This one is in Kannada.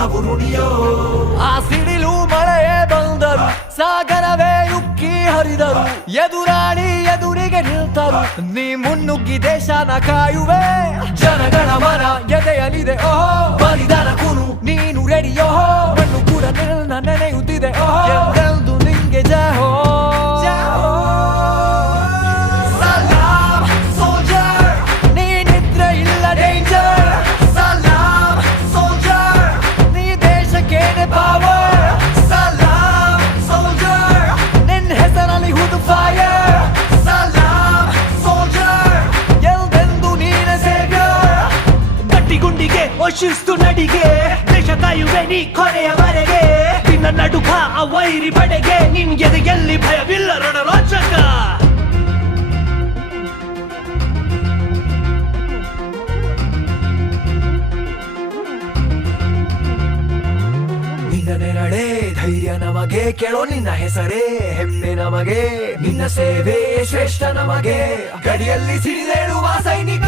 ನಾವು ನುಡಿಯೋ. ಆ ಸಿಡಿಲು ಮಳೆಯೇ ಬಂದರು, ಸಾಗರವೇ ಉಕ್ಕಿ ಹರಿದರು, ಎದುರಾಳಿ ಎದುರಿಗೆ ನಿಲ್ತರು, ನೀ ಮುನ್ನುಗ್ಗಿ ದೇಶನ ಕಾಯುವೆ. ಜನಗಣ ಮನ ಎದೆಯಲಿದೆ, ಓಹೋ. ಬಲಿದಾನ ಕುನು, ನೀನು ರೆಡಿಯೋ ಮಣ್ಣು ಕೂಡ ನೆನೆಯುತ್ತಿದೆ. ಶಿಸ್ತು ನಡಿಗೆ, ದೇಶ ಕಾಯುವೆ ನೀ ಕೊನೆಯವರೆಗೆ. ನಿನ್ನ ನಡುಕ ಆ ವೈರಿ ಬಡೆಗೆ ನಿನ್ಗೆ ಎಲ್ಲಿ ಭಯವಿಲ್ಲ ರಣರೋಚಕ. ನೆರಳೆ, ಧೈರ್ಯ ನಮಗೆ, ಕೇಳೋ ನಿನ್ನ ಹೆಸರೇ, ಹೆಮ್ಮೆ ನಮಗೆ. ನಿನ್ನ ಸೇವೆ ಶ್ರೇಷ್ಠ ನಮಗೆ. ಗಡಿಯಲ್ಲಿ ಸಿಡಿದೇಳುವ ಸೈನಿಕ.